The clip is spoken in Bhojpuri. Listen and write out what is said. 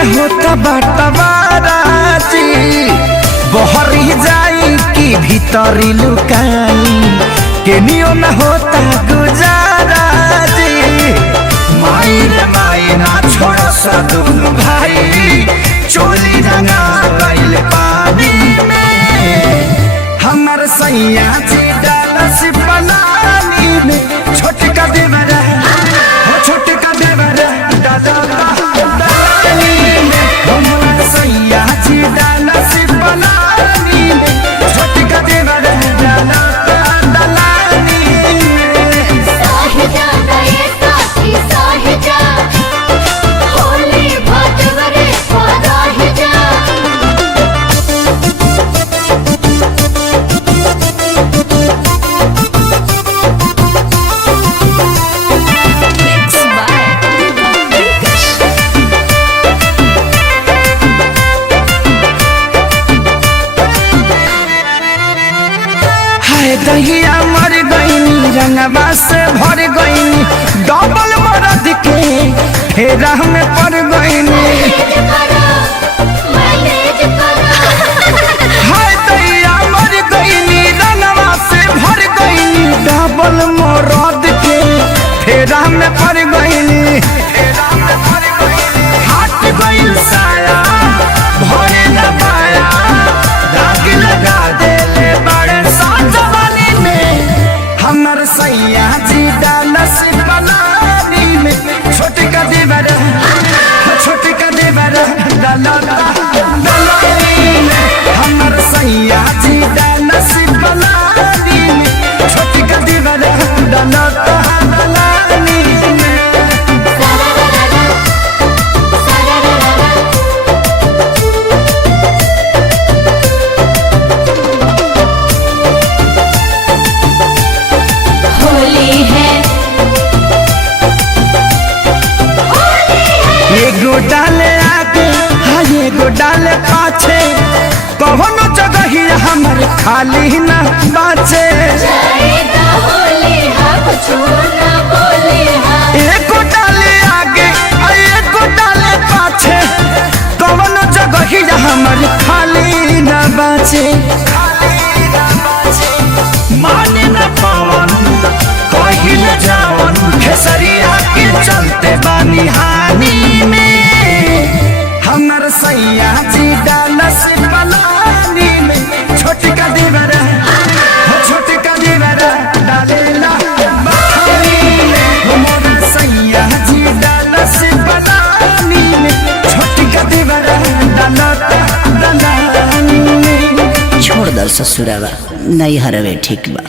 में होता बटवाराजी बहरी जाई कि भीतरी लुकाई केनियो में होता गुजाराजी माई रे माई ना छोड़ सदुन भाई चोली रंगा गइल पानी में हमर सैया जी डालस बनानी में छोटका देवरा हो छोटका देवरा दादा दानी में हमर सैया जी डालस बनानी में छोटका देवरा दादा दलानी में साहिजा गए साथी साहिजा होली भटवरे साहिजा दहिया मर गईनी रंगवा से भर गईनी डबल मरद के फेरा में पड़ गईनी हाय दहिया मर गईनी रंगवा से भर गईनी डबल मरद के फेरा में पड़ गईनी हट गईल साया भरे न पाया दाग लगा देले बड़े साजवानी में हमर सैया जी डालस बनानी में छोटका देवरा छोटका देवरा दलानी में हमर सैया जी डालस बनानी में छोटका देवरा दलानी में होली है एगो डाले आगे हाँ एगो डाले पाछे कौनो जगह ही हमर खाली न बाचे जाएगा होली हा कुछ ना बोले हा एगो डाले आगे और एगो डाले पाछे कौनो जगह ही हमर खाली न बाचे माने न पावन कहीं न जावन खेसरिया के चलते बानी हानि में हमर सैया जी डालस बनानी में छोटका देवरा छोटका देवरा डालेला बखानी में हमर सैया जी डालस बनानी में छोटका देवरा डालता दलानी में छोड़ दर ससुरावा नहीं हरवे ठीक बा।